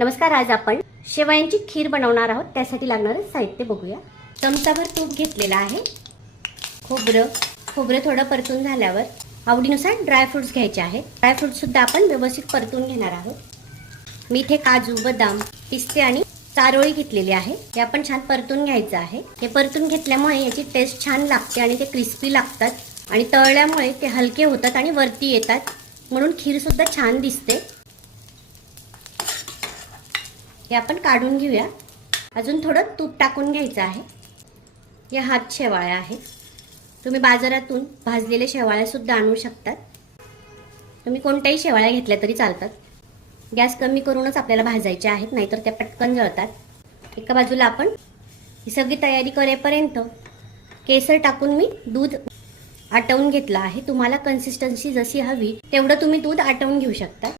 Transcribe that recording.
नमस्कार, आज आपण शेवयांची खीर बनवणार आहोत. त्यासाठी लागणारे साहित्य बघूया. चमचाभर तूप घेतलेला आहे. खोबरं थोडं परतून झाल्यावर आवडीनुसार ड्रायफ्रुट्स घ्यायचे आहेत. ड्रायफ्रुट्स सुद्धा आपण व्यवस्थित परतून घेणार आहोत. मी इथे काजू, बदाम, पिस्ते आणि चारोळी घेतलेली आहे. हे आपण छान परतून घ्यायचं आहे. हे परतून घेतल्यामुळे याची टेस्ट छान लागते आणि ते क्रिस्पी लागतात आणि तळल्यामुळे ते हलके होतात आणि वरती येतात, म्हणून खीर सुद्धा छान दिसते. हे आपण काढून घेऊया. अजून थोडं तूप टाकून घ्यायचं आहे. या हात शेवाळ्या आहेत. तुम्ही बाजारातून भाजलेले शेवाळ्या सुद्धा आणू शकतात. तुम्ही कोणत्याही शेवाळ्या घेतल्या तरी चालतात. गॅस कमी करूनच आपल्याला भाजायच्या आहेत, नाहीतर त्या पटकन जळतात. एका बाजूला आपण ही सगळी तयारी करेपर्यंत केसर टाकून मी दूध आटवून घेतलं आहे. तुम्हाला कन्सिस्टन्सी जशी हवी तेवढं तुम्ही दूध आटवून घेऊ शकता.